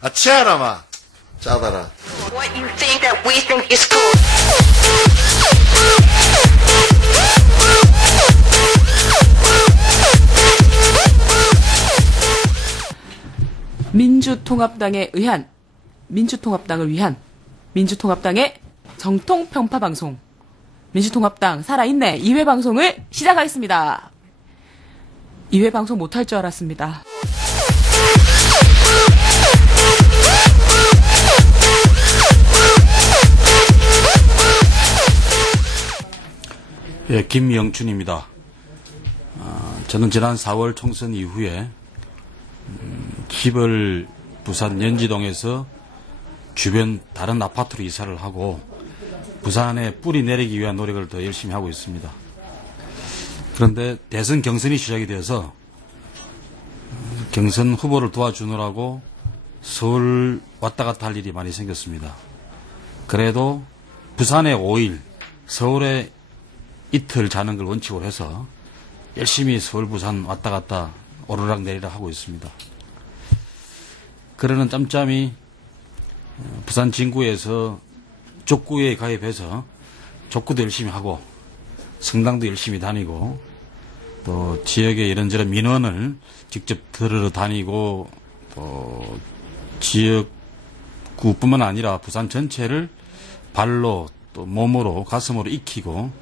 아, 치아라마. 짜다라. What you think that we think is cool. 민주통합당에 의한, 민주통합당을 위한 민주통합당의 정통평파방송 민주통합당 살아있네 2회 방송을 시작하겠습니다. 2회 방송 못할 줄 알았습니다. 예, 김영춘입니다. 저는 지난 4월 총선 이후에 기벌 부산 연지동에서 주변 다른 아파트로 이사를 하고 부산에 뿌리 내리기 위한 노력을 더 열심히 하고 있습니다. 그런데 대선 경선이 시작이 되어서 경선 후보를 도와주느라고 서울 왔다 갔다 할 일이 많이 생겼습니다. 그래도 부산에 5일, 서울에 이틀 자는 걸 원칙으로 해서 열심히 서울, 부산 왔다 갔다 오르락 내리락 하고 있습니다. 그러는 짬짬이 부산 진구에서 족구에 가입해서 족구도 열심히 하고 성당도 열심히 다니고 또 지역의 이런저런 민원을 직접 들으러 다니고 또 지역구뿐만 아니라 부산 전체를 발로 또 몸으로 가슴으로 익히고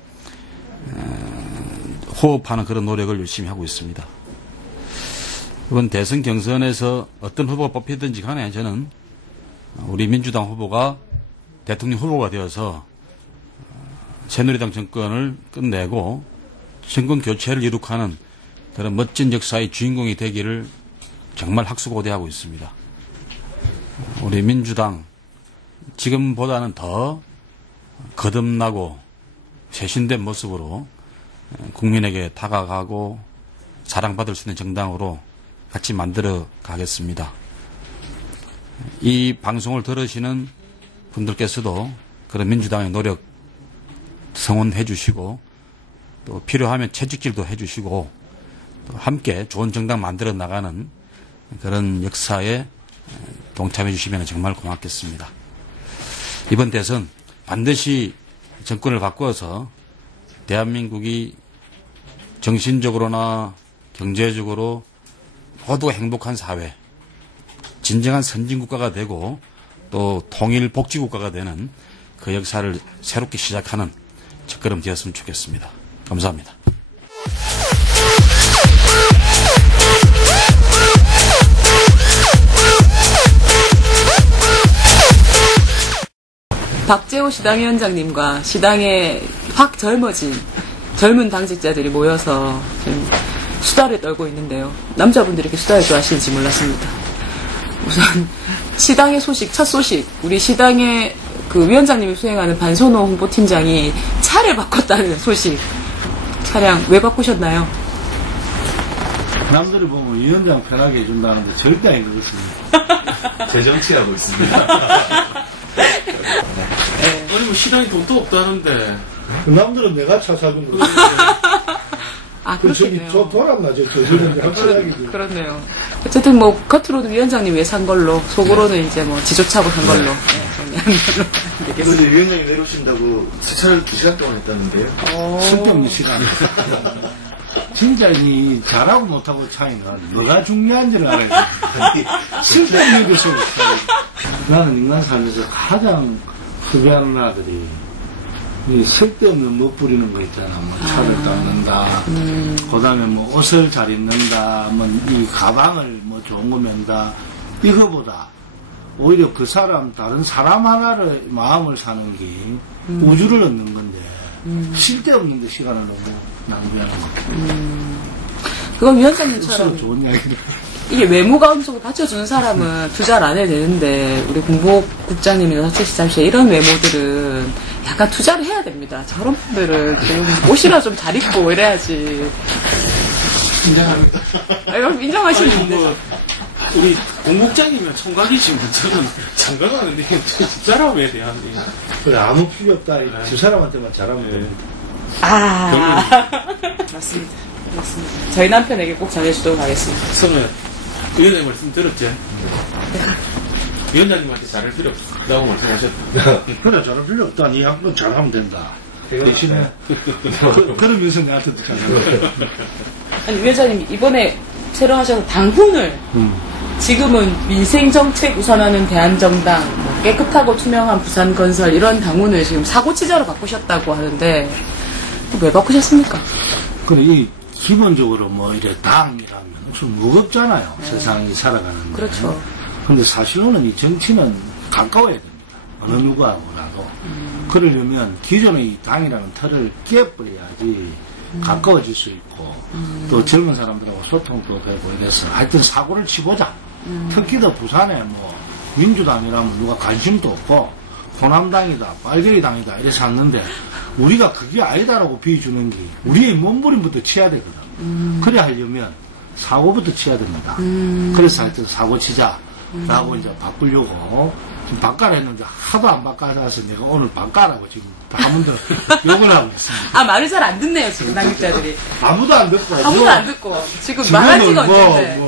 호흡하는 그런 노력을 열심히 하고 있습니다. 이번 대선 경선에서 어떤 후보가 뽑히든지 간에 저는 우리 민주당 후보가 대통령 후보가 되어서 새누리당 정권을 끝내고 정권 교체를 이룩하는 그런 멋진 역사의 주인공이 되기를 정말 학수고대하고 있습니다. 우리 민주당 지금보다는 더 거듭나고 쇄신된 모습으로 국민에게 다가가고 사랑받을 수 있는 정당으로 같이 만들어 가겠습니다. 이 방송을 들으시는 분들께서도 그런 민주당의 노력 성원해 주시고 또 필요하면 채찍질도 해 주시고 또 함께 좋은 정당 만들어 나가는 그런 역사에 동참해 주시면 정말 고맙겠습니다. 이번 대선 반드시 정권을 바꾸어서 대한민국이 정신적으로나 경제적으로 모두가 행복한 사회, 진정한 선진국가가 되고 또 통일복지국가가 되는 그 역사를 새롭게 시작하는 첫걸음 되었으면 좋겠습니다. 감사합니다. 박재호 시당위원장님과 시당에 확 젊은 당직자들이 모여서 지금 수다를 떨고 있는데요. 남자분들이 이렇게 수다를 좋아하시는지 몰랐습니다. 우선 시당의 소식, 첫 소식, 우리 시당의 그 위원장님이 수행하는 반선호 홍보팀장이 차를 바꿨다는 소식. 차량 왜 바꾸셨나요? 남들이 보면 위원장 편하게 해준다는데 절대 아닌 것 같습니다. 재정치하고 있습니다. 아니 뭐 시당이 돈도 없다는데. 남들은 내가 차 사준 거. 아, 그렇겠네요. 저기 돌았나, 확실하게. 그렇네요. 어쨌든 뭐, 겉으로는 위원장님 왜 산 걸로, 속으로는 이제 뭐, 지조차고 산 걸로. 네, 어제 위원장이 내려오신다고 주차를 2시간 동안 했다는데요? 쓸데없는 시간. 진짜 이 잘하고 못하고 차이가 뭐가 중요한지를 알아야 돼. 쓸데없는 것이 나는 인간 살면서 가장 후회하는 아들이 이 쓸데없는 못 부리는 거 있잖아. 뭐 차를 닦는다. 그 다음에 뭐 옷을 잘 입는다. 뭐 이 가방을 뭐 좋은 거 맨다. 이거보다 오히려 그 사람, 다른 사람 하나를 마음을 사는 게 우주를 얻는 건데 쓸데없는 데 시간을 너무 낭비하는 거. 그건 위원장님처럼 좋은 이야기들. 이게 외모가 어느 정도 받쳐주는 사람은 투자를 안 해야 되는데 우리 공보국장님이나 서초시장실 이런 외모들은 약간 투자를 해야 됩니다. 저런 분들은 좀 옷이나 좀 잘 입고 이래야지. 인정합니다. 이건 인정하시면 아니, 안 되죠. 우리 공국장이면 총각이시면 저는 장가가는데 집사람에 대한 그래, 아무 필요 없다. 저 사람한테만 잘하면 됩니다. 아, 맞습니다. 맞습니다. 저희 남편에게 꼭 전해주도록 하겠습니다. 선우야, 위원장님 말씀 들었지? 위원장님한테 잘할 필요 없다고 말씀하셨다. 그래, 잘할 필요 없다. 니 한번 잘하면 된다. 대신에, 그러면서 내한테도 잘하고. 아니, 위원장님, 이번에 새로 하셔서 당훈을, 지금은 민생정책 우선하는 대한정당, 뭐 깨끗하고 투명한 부산건설, 이런 당훈을 지금 사고치자로 바꾸셨다고 하는데, 왜 바꾸셨습니까? 근데 이, 기본적으로 뭐, 이래, 당이라면 좀 무겁잖아요. 세상이 살아가는데. 그렇죠. 근데 사실로는 이 정치는 가까워야 됩니다. 어느 누구하고라도. 그러려면 기존의 이 당이라는 틀을 깨버려야지 가까워질 수 있고 또 젊은 사람들하고 소통도 되고 이래서 하여튼 사고를 치보자. 특히 더 부산에 뭐 민주당이라면 누가 관심도 없고 호남당이다, 빨갱이당이다 이래서 왔는데 우리가 그게 아니다라고 비주는 게 우리의 몸부림부터 치야 되거든. 그래 하려면 사고부터 치야 됩니다. 그래서 하여튼 사고 치자라고 이제 바꾸려고 지금 바꿔라 했는데 하도 안 바꿔서 내가 오늘 바꿔라고 지금 한 번 더 욕을 하고 있습니다. 아, 말을 잘 안 듣네요, 지금 당직자들이. 아무도 안 듣고. 아무도 안 듣고. 지금 말할 지가 없는데.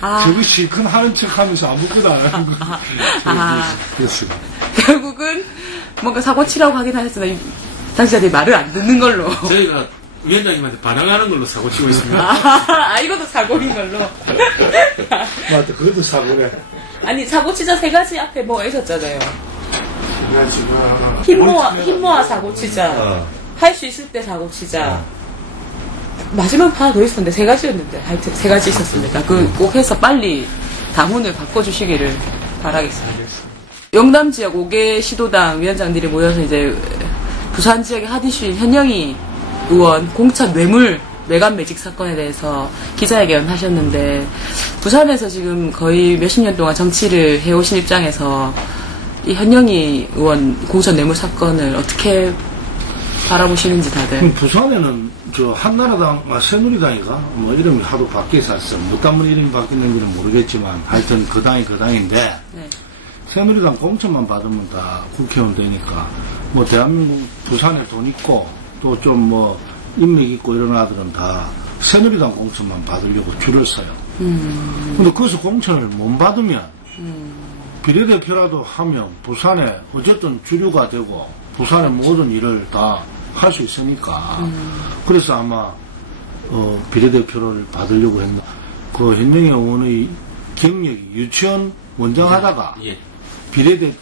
저거 실컷 하는 척 하면서 아무것도 안 하는 거. 그렇습니다. 결국은 뭔가 사고 치라고 하긴 하셨으나, 당직자들이 말을 안 듣는 걸로. 저희가 위원장님한테 반항하는 걸로 사고 치고 있습니다. 아, 이것도 사고인 걸로. 맞다, 그것도 사고래. 아니, 사고 치자 세 가지 앞에 뭐 있었잖아요. 힘모아 사고 치자. 할 수 있을 때 사고 치자. 마지막 하나 더 있었는데, 세 가지였는데, 하여튼 세 가지 있었습니다. 꼭 해서 빨리 당훈을 바꿔주시기를 바라겠습니다. 영남 지역 5개 시도당 위원장들이 모여서 이제 부산 지역의 핫이슈인 현영희 의원 공천 뇌물 매각 매직 사건에 대해서 기자회견 하셨는데, 부산에서 지금 거의 몇십 년 동안 정치를 해오신 입장에서 이 현영희 의원 공천 뇌물 사건을 어떻게 바라보시는지 다들. 부산에는 저 한나라당, 새누리당이가 뭐 이름이 하도 바뀌어서 뭐 때문에 이름이 바뀌는지는 모르겠지만 하여튼 그 당이 그 당인데 네. 새누리당 공천만 받으면 다 국회의원 되니까 뭐 대한민국 부산에 돈 있고 또 좀 뭐 인맥 있고 이런 아들은 다 새누리당 공천만 받으려고 줄을 서요. 근데 거기서 공천을 못 받으면 비례대표라도 하면 부산에 어쨌든 주류가 되고 부산의 모든 일을 다 할 수 있으니까 그래서 아마 비례대표를 받으려고 했나. 그 현영희 의원의 경력이 유치원 원장하다가 예. 비례대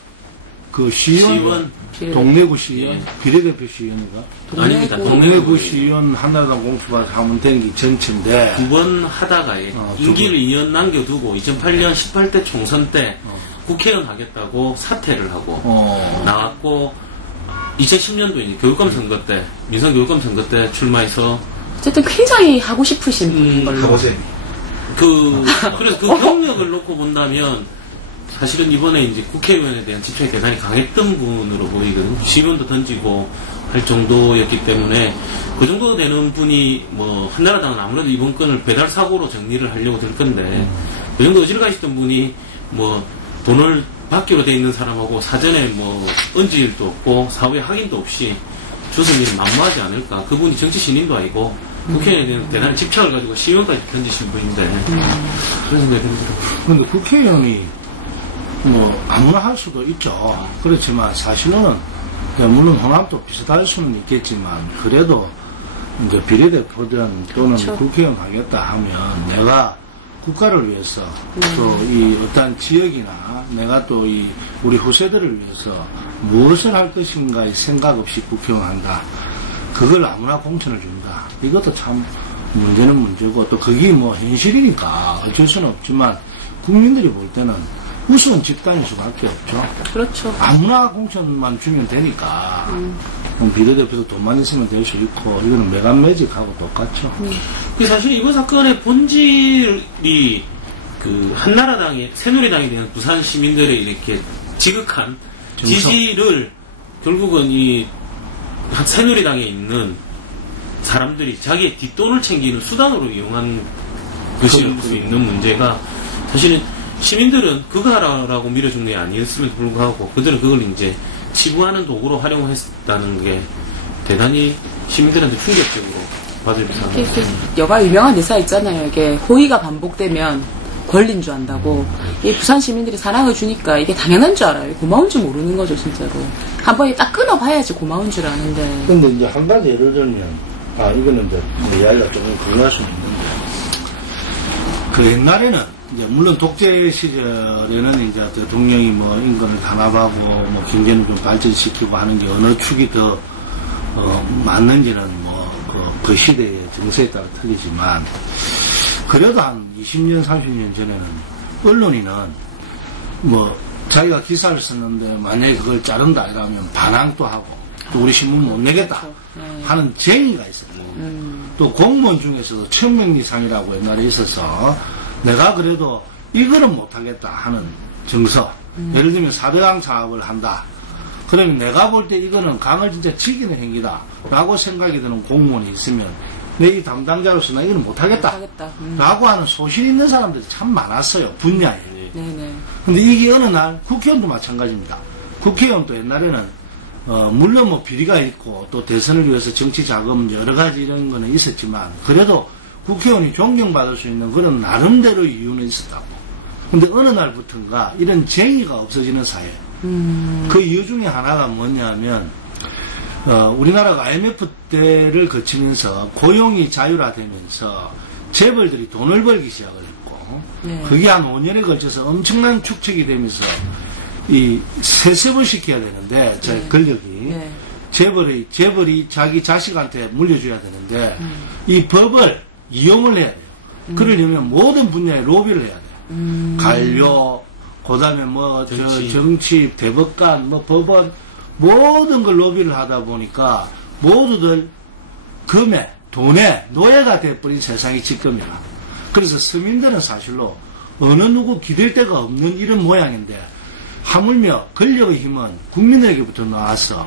그 시의원 동래구 시의원 비례대표 시의원인가? 아닙니다. 동래구 시의원 한나라당 공수가 하면 되는 게 전체인데 2번 하다가 임기를 2년 남겨두고 2008년 18대 총선 때 국회의원 하겠다고 사퇴를 하고 나왔고 2010년도 이제 교육감 선거 때 민선 교육감 선거 때 출마해서 어쨌든 굉장히 하고 싶으신 분인 걸로. 그래서 그 경력을 놓고 본다면 사실은 이번에 이제 국회의원에 대한 집착이 대단히 강했던 분으로 보이거든요. 시의원도 던지고 할 정도였기 때문에 그 정도 되는 분이 뭐 한나라당은 아무래도 이번 건을 배달 사고로 정리를 하려고 들 건데 그 정도 어지러가 있었던 분이 뭐 돈을 받기로 돼 있는 사람하고 사전에 뭐 얹을 일도 없고 사후에 확인도 없이 주선 일이 만무하지 않을까. 그분이 정치 신인도 아니고 국회의원에 대한 대단한 집착을 가지고 시의원까지 던지신 분인데 그런 생각이 들더라고요. 근데 국회의원이 뭐 아무나 할 수도 있죠. 그렇지만 사실은 물론 호남도 비슷할 수는 있겠지만 그래도 이제 비례대표든 또는 그렇죠. 국회의원 하겠다 하면 내가 국가를 위해서 또 이 어떤 지역이나 내가 또 이 우리 후세들을 위해서 무엇을 할 것인가의 생각 없이 국회의원 한다. 그걸 아무나 공천을 준다. 이것도 참 문제는 문제고 또 그게 뭐 현실이니까 어쩔 수는 없지만 국민들이 볼 때는 우스운 집단일 수밖에 없죠. 그렇죠. 아무나 공천만 주면 되니까 비례대표도 돈만 있으면 될 수 있고 이거는 매간매직하고 똑같죠. 사실 이번 사건의 본질이 그 한나라당의 새누리당에 대한 부산 시민들의 이렇게 지극한 지지를 결국은 이 새누리당에 있는 사람들이 자기의 뒷돈을 챙기는 수단으로 이용한 것일 수 있는 문제가 사실은 시민들은 그거 하라라고 밀어준 게 아니었음에도 불구하고 그들은 그걸 이제 치부하는 도구로 활용했다는 게 대단히 시민들한테 충격적으로 맞아요. 이렇게 여가 유명한 대사 있잖아요. 이게 호의가 반복되면 권리인 줄 안다고. 이 부산 시민들이 사랑을 주니까 이게 당연한 줄 알아요. 고마운 줄 모르는 거죠, 진짜로. 한 번에 딱 끊어봐야지 고마운 줄 아는데. 근데 이제 한 가지 예를 들면, 이거는 이제 이야기가 조금 궁금할 수는 있는데, 그 옛날에는, 이제 물론 독재 시절에는 이제 대통령이 뭐 인권을 단합하고 뭐 경제를 좀 발전시키고 하는 게 어느 축이 더, 맞는지는 그 시대의 정세에 따라 틀리지만, 그래도 한 20년, 30년 전에는 언론인은 뭐 자기가 기사를 썼는데 만약에 그걸 자른다 이러면 반항도 하고 또 우리 신문 못 내겠다 하는 쟁의가 있었고 또 공무원 중에서도 천명리상이라고 옛날에 있어서 내가 그래도 이거는 못하겠다 하는 정서 예를 들면 사대강 사업을 한다 그러면 내가 볼 때 이거는 강을 진짜 지키는 행위다 라고 생각이 드는 공무원이 있으면 내 이 담당자로서 나 이거는 못하겠다. 라고 하는 소신 있는 사람들이 참 많았어요. 분야에. 네네. 근데 이게 어느 날 국회의원도 마찬가지입니다. 국회의원도 옛날에는 물론 뭐 비리가 있고 또 대선을 위해서 정치 자금 여러 가지 이런 거는 있었지만 그래도 국회의원이 존경받을 수 있는 그런 나름대로 이유는 있었다고. 근데 어느 날부터인가 이런 쟁의가 없어지는 사회. 그 이유 중에 하나가 뭐냐면 우리나라가 IMF 때를 거치면서 고용이 자율화되면서 재벌들이 돈을 벌기 시작을 했고 그게 한 5년에 걸쳐서 엄청난 축적이 되면서 이 세습을 시켜야 되는데 권력이 재벌이 자기 자식한테 물려줘야 되는데 이 법을 이용을 해야 돼요. 그러려면 모든 분야에 로비를 해야 돼요. 관료, 그 다음에 뭐 정치, 대법관, 뭐 법원 모든 걸 로비를 하다 보니까 모두들 금에 돈에 노예가 돼버린 세상이 지금이라. 그래서 서민들은 사실로 어느 누구 기댈 데가 없는 이런 모양인데 하물며 권력의 힘은 국민에게부터 나와서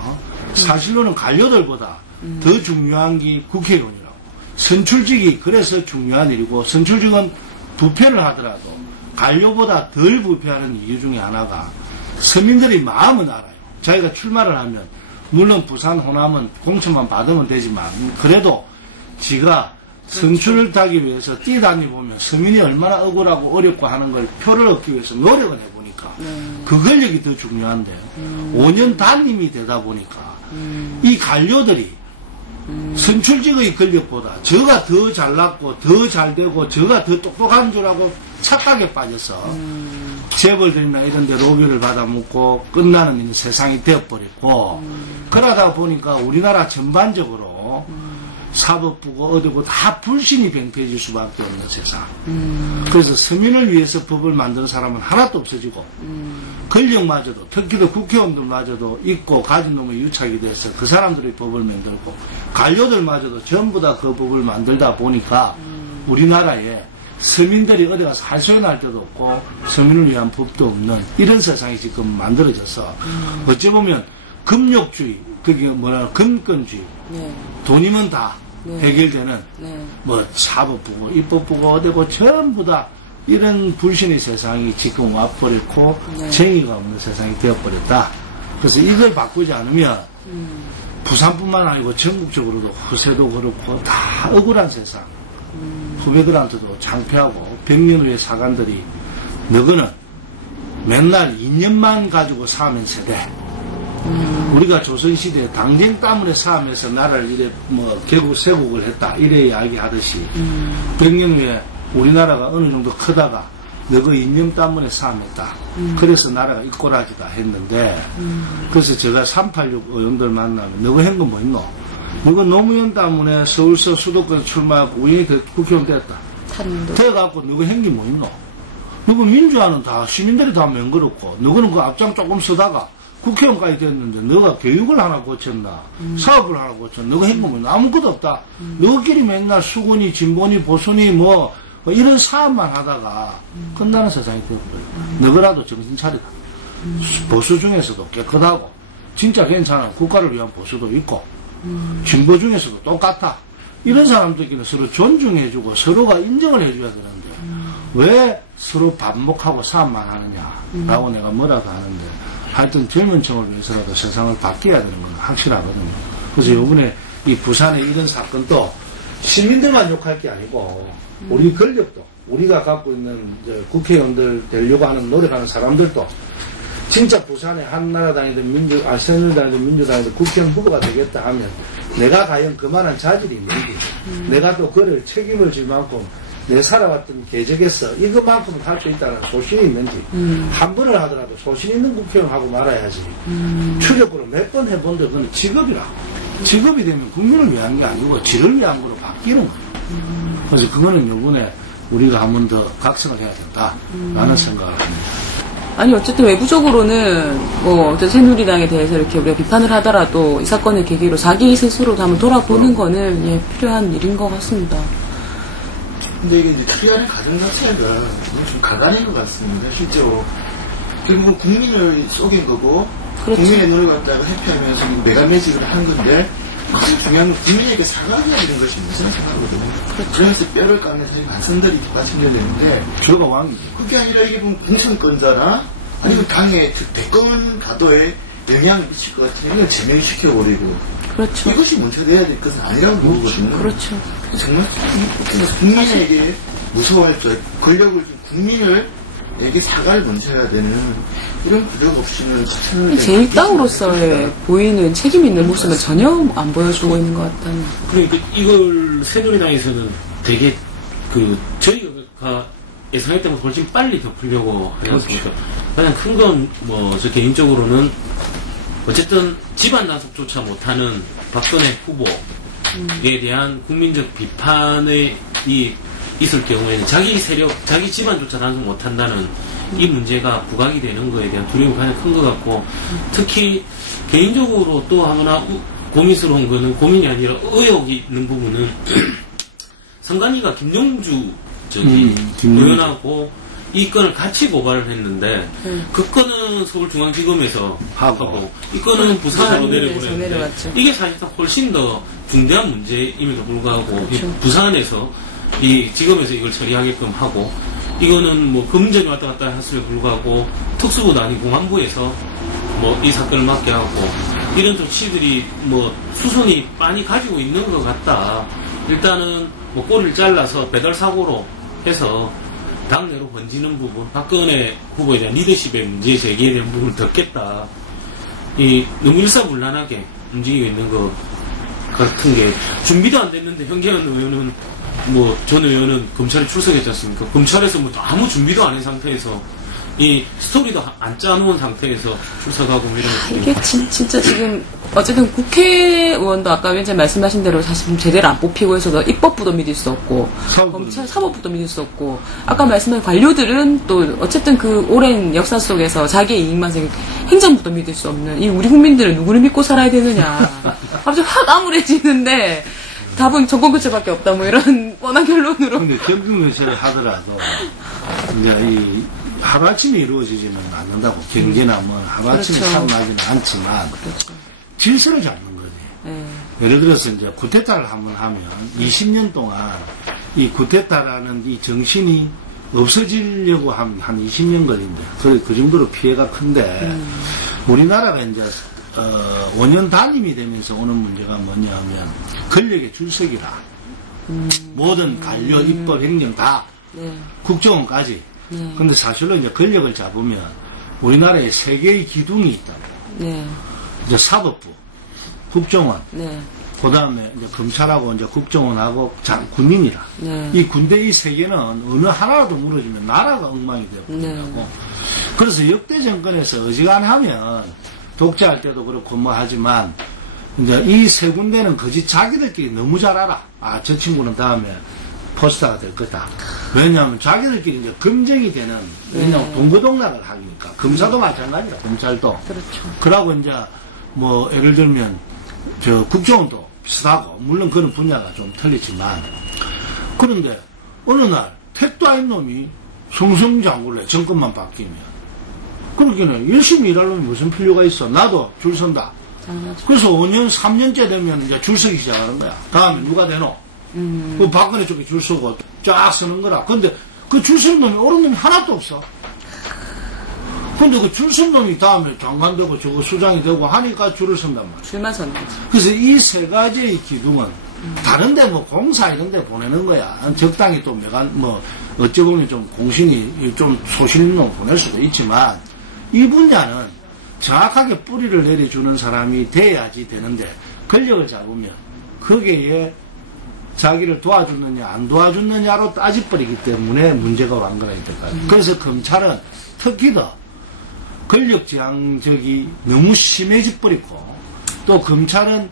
사실로는 관료들보다 더 중요한 게 국회의원이라고. 선출직이 그래서 중요한 일이고 선출직은 부패를 하더라도 관료보다 덜 부패하는 이유 중에 하나가 서민들의 마음은 알아요. 자기가 출마를 하면 물론 부산 호남은 공천만 받으면 되지만 그래도 지가 선출을 타기 위해서 뛰다니보면 서민이 얼마나 억울하고 어렵고 하는 걸 표를 얻기 위해서 노력을 해보니까 그 권력이 더 중요한데 5년 단임이 되다 보니까 이 관료들이 선출직의 권력보다 저가 더 잘났고 더 잘되고 저가 더 똑똑한 줄 알고 착각에 빠져서 재벌들이나 이런 데 로비를 받아먹고 끝나는 이런 세상이 되어버렸고 그러다 보니까 우리나라 전반적으로 사법부고 어디고 다 불신이 병폐해질 수밖에 없는 세상. 그래서 서민을 위해서 법을 만드는 사람은 하나도 없어지고 권력마저도 특히도 국회의원들마저도 있고 가진 놈의 유착이 돼서 그 사람들이 법을 만들고 관료들마저도 전부 다 그 법을 만들다 보니까 우리나라에 서민들이 어디 가서 할 소리 날 데도 없고 서민을 위한 법도 없는 이런 세상이 지금 만들어져서 어찌 보면 금욕주의 그게 뭐라 금권주의 돈이면 다 해결되는 뭐 사법부고 입법부고 어디고 전부 다 이런 불신의 세상이 지금 와버렸고 정의가 없는 세상이 되어버렸다. 그래서 이걸 바꾸지 않으면 부산뿐만 아니고 전국적으로도 허세도 그렇고 다 억울한 세상. 후배들한테도 창피하고 100년 후에 사관들이 너희는 맨날 2년만 가지고 사면 세대. 우리가 조선시대에 당쟁 때문에 싸움에서 나라를 이래 뭐 개국 세국을 했다 이래 이야기하듯이 100년 후에 우리나라가 어느 정도 크다가 너가 인념 때문에 싸움했다. 그래서 나라가 이꼬라지다 했는데 그래서 제가 386 의원들 만나면 너가 한 건 뭐 있노? 너가 노무현 때문에 서울서 수도권 출마하고 우연히 국회의원 됐다. 돼갖고 너가 한 게 뭐 있노? 너가 민주화는 다 시민들이 다 맹그렇고 너는 그 앞장 조금 쓰다가 국회의원까지 됐는데 너가 교육을 하나 고쳤나 사업을 하나 고쳤나 너가 한 거 뭐 있노? 아무것도 없다. 너희끼리 맨날 수군이 진보니 보수니 뭐 이런 사업만 하다가 끝나는 세상이 되어버려. 너희라도 정신 차리다. 보수 중에서도 깨끗하고 진짜 괜찮은 국가를 위한 보수도 있고 진보 중에서도 똑같아. 이런 사람들끼리 서로 존중해주고 서로가 인정을 해줘야 되는데 왜 서로 반목하고 싸움만 하느냐라고 내가 뭐라고 하는데 하여튼 젊은 층을 위해서라도 세상을 바뀌어야 되는 건 확실하거든요. 그래서 이번에 이 부산의 이런 사건도 시민들만 욕할 게 아니고 우리 권력도 우리가 갖고 있는 이제 국회의원들 되려고 하는 노력하는 사람들도 진짜 부산에 한나라당이든 새누리당이든 민주당이든 국회의원 후보가 되겠다 하면 내가 과연 그만한 자질이 있는지 내가 또 그를 책임을 질 만큼 내 살아왔던 계적에서 이것만큼은 할 수 있다는 소신이 있는지 한 번을 하더라도 소신 있는 국회의원하고 말아야지 추력으로 몇 번 해본데 그건 직업이라고 직업이 되면 국민을 위한 게 아니고 지를 위한 거로 바뀌는 거예요. 그래서 그거는 이번에 우리가 한 번 더 각성을 해야 된다라는 생각을 합니다. 아니 어쨌든 외부적으로는 뭐 새누리당에 대해서 이렇게 우리가 비판을 하더라도 이 사건을 계기로 자기 스스로도 한번 돌아보는 거는 예, 필요한 일인 것 같습니다. 근데 이게 이제 투자의 과정 자체가 좀 가관인 것 같습니다. 실제로 결국은 국민을 속인 거고 그렇죠. 국민의 눈을 갖다가 회피하면서 메가매직을 한 건데 가장 중요한 건 국민에게 사과해야 되는 것이 무슨 생각하거든요. 그렇죠. 그래서 뼈를 까면서 말씀들이 받침돼야 되는데 저가 왕이죠. 그게 아니라 이게 보면 공천권자나 아니면 당의 대권 가도에 영향을 미칠 것 같으면 이걸 제명시켜버리고 그렇죠. 이것이 문제돼야 될 것은 아니라고 보거든요. 그렇죠. 정말 국민에게 무서워할 줄 권력을 준 국민에게 사과를 먼저 해야 되는 이런 구조가 없이는 제1당으로서의 보이는 책임 있는 모습은 전혀 안 보여주고 있는 것 같다는. 그러니까 이걸 새누리당에서는 되게 저희가 예상했던 것보다 훨씬 빨리 덮으려고 하지 않습니까? 가장 큰 건 저 개인적으로는 어쨌든 집안 단속조차 못하는 박근혜 후보에 대한 국민적 비판이 있을 경우에는 자기 세력, 자기 집안조차 단속 못한다는 이 문제가 부각이 되는 거에 대한 두려움이 가장 큰 것 같고, 특히 개인적으로 또 하나 고민스러운 거는 고민이 아니라 의혹이 있는 부분은 성관이가 김용주 의원하고 이 건을 같이 고발을 했는데 그 건은 서울중앙지검에서 하고 이 건은 부산으로 내려보냈는데 이게 사실상 훨씬 더 중대한 문제임에도 불구하고 그렇죠. 부산에서 이 지검에서 이걸 처리하게끔 하고 이거는 뭐 금전이 왔다 갔다 했음에도 불구하고 특수부도 아닌 공안부에서 뭐 이 사건을 맡게 하고 이런 조치들이 뭐 수순이 많이 가지고 있는 것 같다. 일단은 뭐 꼬리를 잘라서 배달 사고로 해서 당내로 번지는 부분, 박근혜 후보에 대한 리더십의 문제 제기에 대한 부분을 덮겠다. 이 너무 일사불란하게 움직이고 있는 것 같은 게 준비도 안 됐는데 현계현 의원은 전 의원은 검찰에 출석했지 않습니까? 검찰에서 아무 준비도 안 한 상태에서 이 스토리도 안 짜놓은 상태에서 출석하고 이런 것들이 이게 진짜 지금 어쨌든 국회의원도 아까 위원장님 말씀하신 대로 사실 제대로 안 뽑히고 해서 입법부도 믿을 수 없고 검찰 사법부도 믿을 수 없고 아까 말씀하신 관료들은 또 어쨌든 그 오랜 역사 속에서 자기의 이익만 생각 행정부도 믿을 수 없는 이 우리 국민들은 누구를 믿고 살아야 되느냐 갑자기 확 암울해지는데 답은 정권교체밖에 없다 뭐 이런 뻔한 결론으로. 근데 정권교체를 하더라도 이제 이 하루아침에 이루어지지는 않는다고 경제나 뭐 하루아침에 그렇죠. 살아나지는 않지만 그렇죠. 질서를 잡는 거지. 네. 예를 들어서 이제 쿠데타를 한번 하면 20년 동안 이 쿠데타라는 이 정신이 없어지려고 한 20년 걸린대. 그 정도로 피해가 큰데 우리나라가 이제 5년 단임이 되면서 오는 문제가 뭐냐 하면 권력의 줄서기라. 모든 관료, 입법, 행정 다 네. 국정원까지. 근데 사실로 이제 권력을 잡으면 우리나라에 세 개의 기둥이 있다. 네. 이제 사법부, 국정원, 네. 그 다음에 이제 검찰하고 이제 국정원하고 군인이라. 네. 이 군대 이 세 개는 어느 하나라도 무너지면 나라가 엉망이 되거든요. 네. 그래서 역대 정권에서 어지간하면 독재할 때도 그렇고 뭐 하지만 이제 이 세 군데는 거짓 자기들끼리 너무 잘 알아. 아, 저 친구는 다음에 포스터가 될 거다. 왜냐하면 자기들끼리 이제 검증이 되는, 왜냐하면 동고동락을 하니까. 검사도 마찬가지야, 검찰도. 그렇죠. 그러고 이제 뭐 예를 들면 저 국정원도 비슷하고, 물론 그런 분야가 좀 틀리지만, 그런데 어느 날 택도 아닌 놈이 성성장구를 해, 정권만 바뀌면. 그러기는 열심히 일할 놈이 무슨 필요가 있어. 나도 줄 선다. 그래서 5년, 3년째 되면 이제 줄 서기 시작하는 거야. 다음에 누가 되노? 그 박근혜 쪽에 줄 서고 쫙 서는 거라. 근데 그 줄 서는 놈이 옳은 놈이 하나도 없어. 근데 그 줄 선 놈이 다음에 장관 되고 저거 수장이 되고 하니까 줄을 선단 말이야. 줄만 서는 거지. 그래서 이 세 가지의 기둥은 다른데 뭐 공사 이런 데 보내는 거야. 적당히 또 어찌 보면 좀 공신이 좀 소신로 보낼 수도 있지만 이 분야는 정확하게 뿌리를 내려주는 사람이 돼야지 되는데 권력을 잡으면 거기에 자기를 도와줬느냐 안 도와줬느냐로 따져버리기 때문에 문제가 완건하게 될 거예요. 그래서 검찰은 특히 더 권력지향적이 너무 심해져 버리고 또 검찰은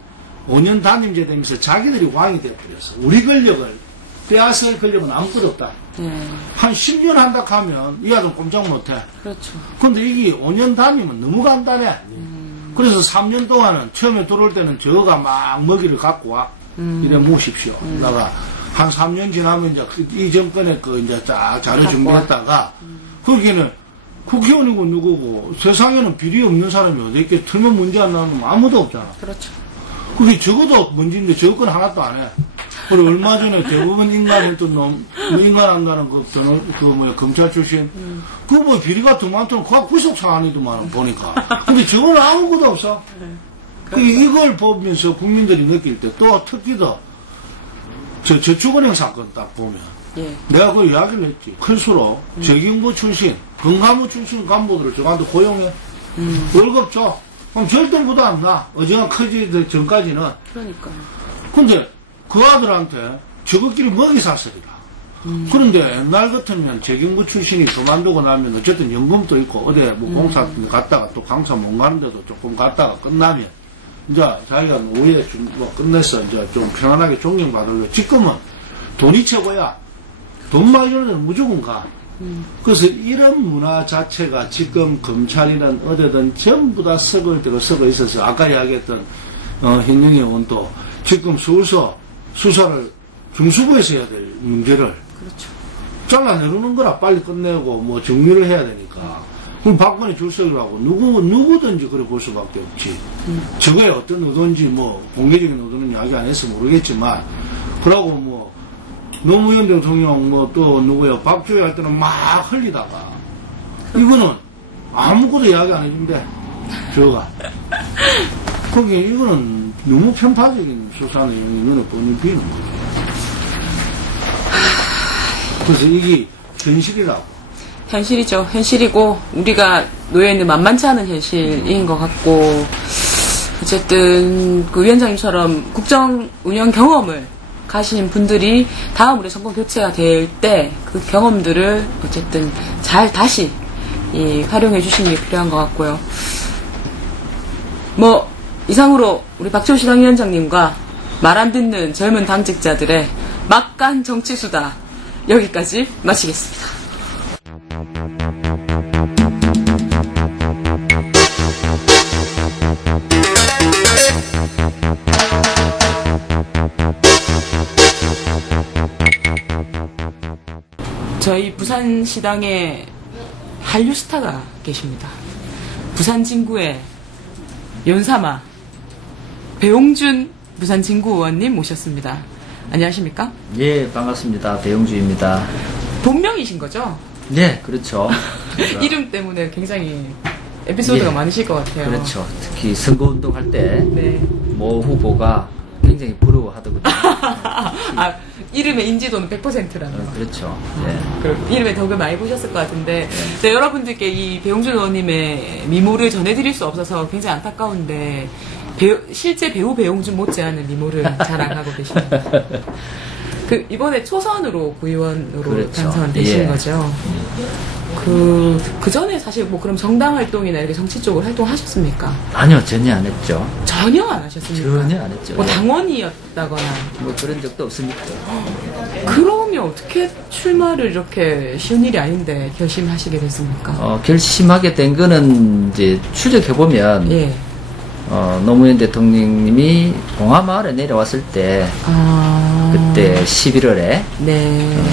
5년 단임제 되면서 자기들이 왕이 되어버렸어. 우리 권력을 빼앗을 권력은 아무것도 없다. 한 10년 한다 하면 이 아들 꼼짝 못해. 그렇죠. 근데 이게 5년 단위면 너무 간단해. 그래서 3년 동안은 처음에 들어올 때는 저가 막 먹이를 갖고 와. 이래 모십시오. 나가 한 3년 지나면 이제 이 정권에 이제 쫙 자료 준비했다가 거기는 국회의원이고 누구고 세상에는 비리 없는 사람이 어디 있게 틀면 문제 안 나는 놈 아무도 없잖아. 그렇죠. 그게 적어도 문제인데 저거 건 하나도 안 해. 그리고 얼마 전에 대부분 인간했던 놈, 인간 한다는 검찰 출신, 그거 뭐 비리가 더 많더니 그거 구속사안이더만 보니까. 근데 저건 아무것도 없어. 이걸 보면서 국민들이 느낄 때 또 특히 더, 저축은행 사건 딱 보면, 내가 그 이야기를 했지. 클수록 재경부 출신, 건강부 출신 간부들을 저한테 고용해. 월급 줘. 그럼 절대 부담 안 나. 어제가 커지기 전까지는. 그러니까요. 근데 그 아들한테 저것끼리 먹이 사슬이라. 그런데 옛날 같으면 재경부 출신이 그만두고 나면 어쨌든 연금도 있고 어디 뭐 공사 갔다가 또 강사 못 가는데도 조금 갔다가 끝나면 이제 자기가 오후에 뭐 끝내서 이제 좀 편안하게 존경받으려고. 지금은 돈이 최고야. 돈 많이 주는 데는 무조건 가. 그래서 이런 문화 자체가 지금 검찰이든 어디든 전부 다 썩을 대로 썩어 있어서 아까 이야기했던 현영희 의원도 지금 서울서 수사를 중수부에서 해야 될 문제를 그렇죠. 잘라내려는 거라. 빨리 끝내고 뭐 정리를 해야 되니까. 그럼 박근혜 출석이라고 누구든지 그래 볼 수밖에 없지. 저거에 어떤 의도인지 뭐 공개적인 의도는 이야기 안 해서 모르겠지만 그러고 뭐 노무현 대통령 뭐 또 누구야 박주희 할 때는 막 흘리다가 이거는 아무것도 이야기 안 해준대. 저가 거기 이거는 너무 편파적인 수사 내용이 눈에 뻔히 비는 거죠. 그래서 이게 현실이라고. 현실이죠. 현실이고 우리가 놓여 있는 만만치 않은 현실인 것 같고 어쨌든 그 위원장님처럼 국정 운영 경험을 가신 분들이 다음 우리 정권 교체가 될 때 그 경험들을 어쨌든 잘 다시 활용해 주시는 게 필요한 것 같고요. 뭐 이상으로 우리 박지원 시당위원장님과 말 안 듣는 젊은 당직자들의 막간 정치수다 여기까지 마치겠습니다. 저희 부산시당에 한류 스타가 계십니다. 부산진구의 연사마 배용준 부산진구 의원님 모셨습니다. 안녕하십니까? 예, 반갑습니다. 배용주입니다. 본명이신 거죠? 네, 그렇죠. 이름 때문에 굉장히 에피소드가 예, 많으실 것 같아요. 그렇죠. 특히 선거운동 할 때 네. 모 후보가 굉장히 부러워하더군요. 아, 이름의 인지도는 100%라는 거. 그렇죠. 예. 그 이름에 덕을 많이 보셨을 것 같은데 네, 여러분들께 이 배용준 의원님의 미모를 전해드릴 수 없어서 굉장히 안타까운데 실제 배우 배용준 못지않은 미모를 자랑하고 계십니다. 그 이번에 초선으로 구의원으로 그렇죠. 당선되신 예. 거죠. 그 전에 사실 뭐 그럼 정당 활동이나 이렇게 정치 쪽으로 활동하셨습니까? 아니요, 전혀 안 했죠. 전혀 안 하셨습니까? 전혀 안 했죠. 뭐 예. 당원이었다거나 뭐 그런 적도 없습니다. 그러면 어떻게 출마를 이렇게 쉬운 일이 아닌데 결심하시게 됐습니까? 결심하게 된 거는 이제 추적해보면, 예. 노무현 대통령님이 봉하마을에 내려왔을 때, 그때 11월에, 네.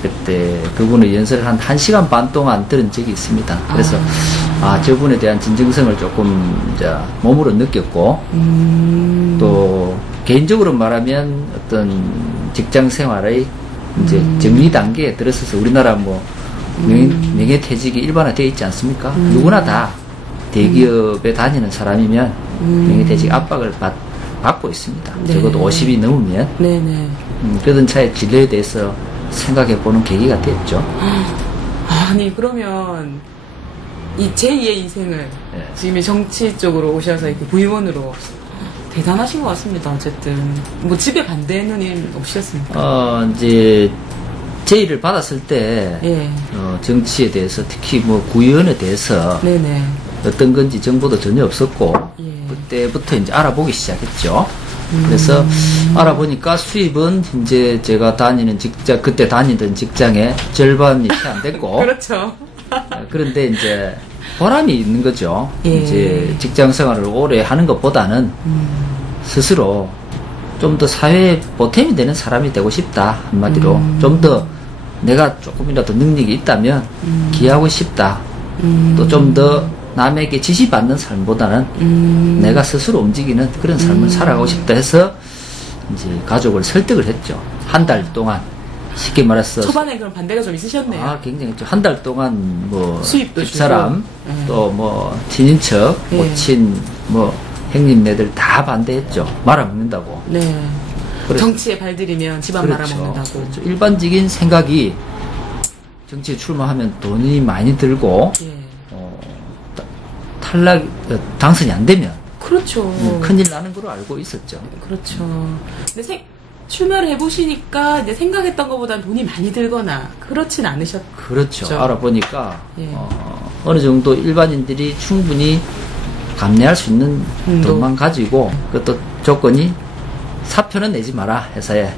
그때 그분의 연설을 한 1시간 반 동안 들은 적이 있습니다. 그래서, 저분에 대한 진정성을 조금, 이제, 몸으로 느꼈고, 또, 개인적으로 말하면 어떤 직장 생활의 이제 정리 단계에 들어서서 우리나라 뭐, 명예퇴직이 일반화되어 있지 않습니까? 누구나 다 대기업에 다니는 사람이면 명예퇴직 압박을 받고 있습니다. 네. 적어도 50이 넘으면 네네. 그러던 차에 진로에 대해서 생각해보는 계기가 됐죠. 아니 그러면 이 제2의 인생을 네. 지금 정치 쪽으로 오셔서 이렇게 부의원으로 대단하신 것 같습니다. 어쨌든 뭐 집에 반대는 일 없으셨습니까? 이제 제의를 받았을 때 예. 정치에 대해서 특히 뭐 구의원에 대해서 네네. 어떤 건지 정보도 전혀 없었고 예. 그때부터 이제 알아보기 시작했죠. 그래서 알아보니까 수입은 이제 제가 다니는 직장 그때 다니던 직장의 절반이 채 안 됐고 그렇죠. 그런데 이제 보람이 있는 거죠. 예. 이제 직장 생활을 오래 하는 것보다는 스스로 좀 더 사회에 보탬이 되는 사람이 되고 싶다. 한마디로 좀 더 내가 조금이라도 능력이 있다면 기하고 싶다. 또 좀 더 남에게 지시받는 삶보다는 내가 스스로 움직이는 그런 삶을 살아가고 싶다 해서 이제 가족을 설득을 했죠. 한 달 동안 쉽게 말해서 초반에 그럼 반대가 좀 있으셨네요. 굉장히 했죠. 한 달 동안 뭐 수입도 집사람 주고. 또 뭐 친인척, 예. 모친, 뭐 형님네들 다 반대했죠. 말아먹는다고. 네. 그래서- 정치에 발들이면 집안 말아먹는다고. 그렇죠. 일반적인 생각이 정치에 출마하면 돈이 많이 들고 예. 당선이 안 되면 그렇죠. 큰일 나는 걸로 알고 있었죠. 그렇죠. 근데 출마를 해보시니까 이제 생각했던 것보단 돈이 많이 들거나 그렇진 않으셨죠. 그렇죠. 알아보니까 예. 어느 정도 일반인들이 충분히 감내할 수 있는 돈만 가지고 그것도 조건이 사표는 내지 마라 회사에.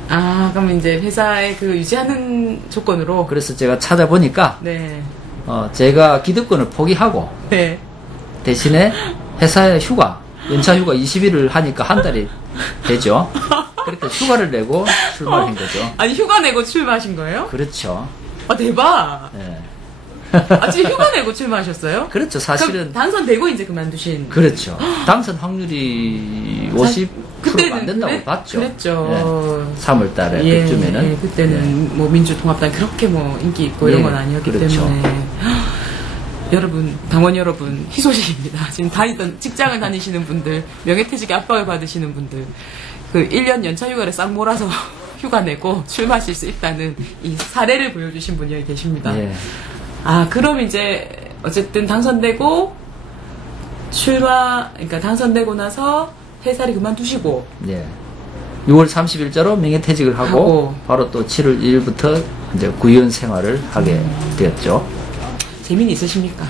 그럼 이제 회사에 그 유지하는 조건으로. 그래서 제가 찾아보니까 네. 제가 기득권을 포기하고 네. 대신에 회사에 연차 휴가 20일을 하니까 한 달이 되죠. 그렇게 휴가를 내고 출마를 한 거죠. 아니 휴가 내고 출마하신 거예요? 그렇죠. 대박. 예. 지금 휴가 내고 출마하셨어요? 그렇죠. 사실은 그럼 당선되고 이제 그만두신. 그렇죠. 당선 확률이 50%가 그때는 안 된다고 봤죠. 그랬죠. 3월 달에 그쯤에는. 예, 그때는 뭐 민주통합당 그렇게 뭐 인기 있고 이런 건 아니었기 그렇죠. 때문에. 여러분, 당원 여러분, 희소식입니다. 지금 직장을 다니시는 분들, 명예퇴직에 압박을 받으시는 분들, 그 1년 연차 휴가를 싹 몰아서 휴가 내고 출마하실 수 있다는 이 사례를 보여주신 분이 여기 계십니다. 예. 그럼 이제, 어쨌든 당선되고, 그러니까 당선되고 나서 회사를 그만두시고, 예. 6월 30일자로 명예퇴직을 하고 바로 또 7월 1일부터 이제 구의원 생활을 하게 되었죠. 재미는 있으십니까?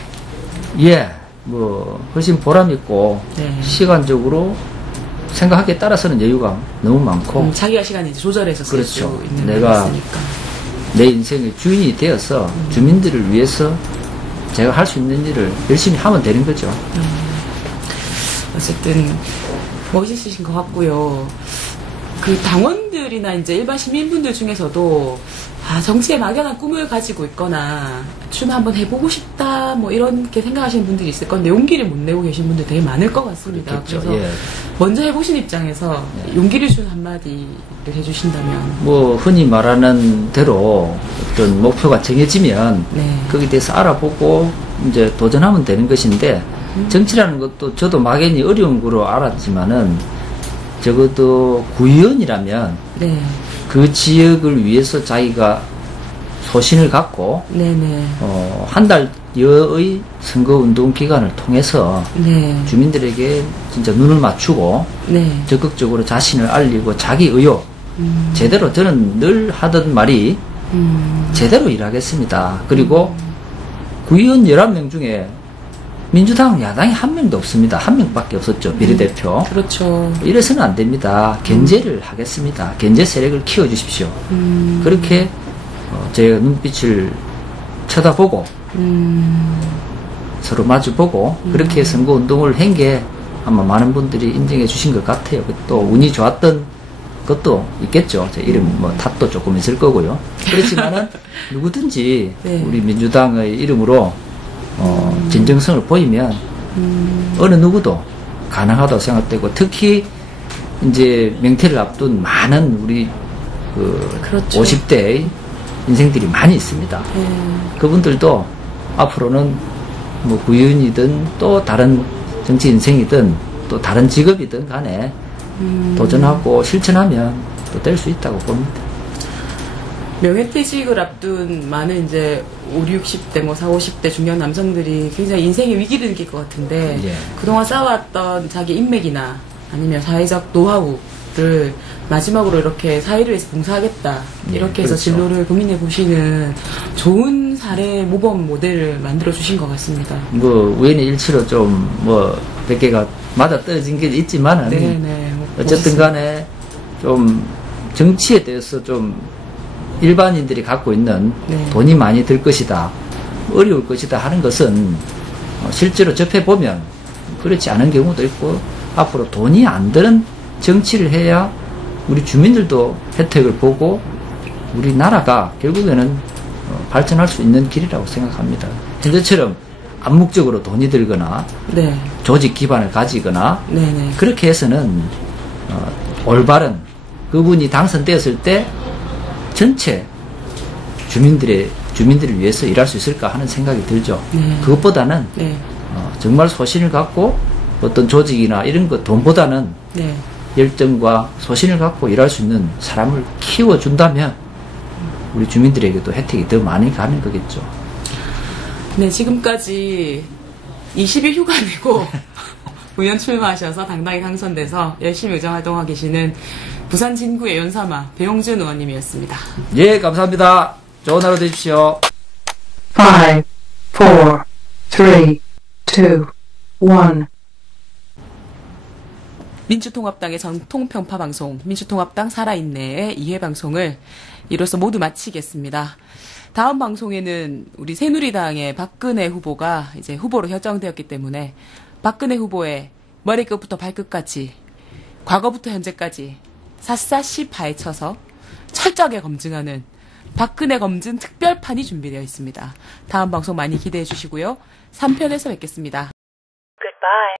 예, 뭐 훨씬 보람있고 네. 시간적으로 생각하기에 따라서는 여유가 너무 많고 자기가 시간을 이제 조절해서 쓸 수 그렇죠. 있는 내가 거니까. 내 인생의 주인이 되어서 주민들을 위해서 제가 할 수 있는 일을 열심히 하면 되는 거죠. 어쨌든 멋있으신 것 같고요. 그 당원들이나 이제 일반 시민분들 중에서도 정치에 막연한 꿈을 가지고 있거나 출마 한번 해보고 싶다 뭐 이렇게 생각하시는 분들이 있을 건데 용기를 못 내고 계신 분들 되게 많을 것 같습니다. 그렇겠죠. 그래서 예. 먼저 해보신 입장에서 용기를 주는 한마디를 해주신다면. 뭐 흔히 말하는 대로 어떤 목표가 정해지면 네. 거기에 대해서 알아보고 이제 도전하면 되는 것인데 정치라는 것도 저도 막연히 어려운 거로 알았지만은 적어도 구의원이라면 네. 그 지역을 위해서 자기가 소신을 갖고 네네. 한 달여의 선거운동 기간을 통해서 네. 주민들에게 진짜 눈을 맞추고 네. 적극적으로 자신을 알리고 자기 의욕 제대로 저는 늘 하던 말이 제대로 일하겠습니다. 그리고 구의원 11명 중에 민주당 야당이 한 명도 없습니다. 한 명밖에 없었죠. 비례대표. 그렇죠. 이래서는 안 됩니다. 견제를 하겠습니다. 견제 세력을 키워주십시오. 그렇게 제가 눈빛을 쳐다보고 서로 마주보고 그렇게 선거운동을 한 게 아마 많은 분들이 인정해 주신 것 같아요. 또 운이 좋았던 것도 있겠죠. 제 이름 뭐 탓도 조금 있을 거고요. 그렇지만은 누구든지 네. 우리 민주당의 이름으로 진정성을 보이면 어느 누구도 가능하다고 생각되고 특히 이제 명태를 앞둔 많은 우리 그렇죠. 50대의 인생들이 많이 있습니다. 그분들도 앞으로는 뭐 구의원이든 또 다른 정치 인생이든 또 다른 직업이든 간에 도전하고 실천하면 또 될 수 있다고 봅니다. 명예퇴직을 앞둔 많은 이제 50, 60대, 뭐 40, 50대 중년 남성들이 굉장히 인생의 위기를 느낄 것 같은데 예. 그동안 쌓아왔던 자기 인맥이나 아니면 사회적 노하우를 마지막으로 이렇게 사회를 위해서 봉사하겠다 이렇게 해서 그렇죠. 진로를 고민해 보시는 좋은 사례 모범 모델을 만들어 주신 것 같습니다. 뭐 우연의 일치로 좀 뭐 몇 개가 맞아 떨어진 게 있지만은 네네. 어쨌든 간에 좀 정치에 대해서 좀 일반인들이 갖고 있는 네. 돈이 많이 들 것이다, 어려울 것이다 하는 것은 실제로 접해보면 그렇지 않은 경우도 있고 앞으로 돈이 안 드는 정치를 해야 우리 주민들도 혜택을 보고 우리나라가 결국에는 발전할 수 있는 길이라고 생각합니다. 현재처럼 암묵적으로 돈이 들거나 네. 조직 기반을 가지거나 네네. 그렇게 해서는 올바른 그분이 당선되었을 때 전체 주민들을 위해서 일할 수 있을까 하는 생각이 들죠. 네. 그것보다는 네. 정말 소신을 갖고 어떤 조직이나 이런 것 돈보다는 네. 열정과 소신을 갖고 일할 수 있는 사람을 키워준다면 우리 주민들에게도 혜택이 더 많이 가는 거겠죠. 네, 지금까지 20일 휴가 내고 우연 출마하셔서 당당히 당선돼서 열심히 의정활동하고 계시는 부산 진구의 연사마 배용준 의원님이었습니다. 예, 감사합니다. 좋은 하루 되십시오. 5, 4, 3, 2, 1. 민주통합당의 전통평파 방송 민주통합당 살아있네의 2회 방송을 이로써 모두 마치겠습니다. 다음 방송에는 우리 새누리당의 박근혜 후보가 이제 후보로 결정되었기 때문에 박근혜 후보의 머리끝부터 발끝까지 과거부터 현재까지 샅샅이 파헤쳐서 철저하게 검증하는 박근혜 검증 특별판이 준비되어 있습니다. 다음 방송 많이 기대해 주시고요. 3편에서 뵙겠습니다. Goodbye.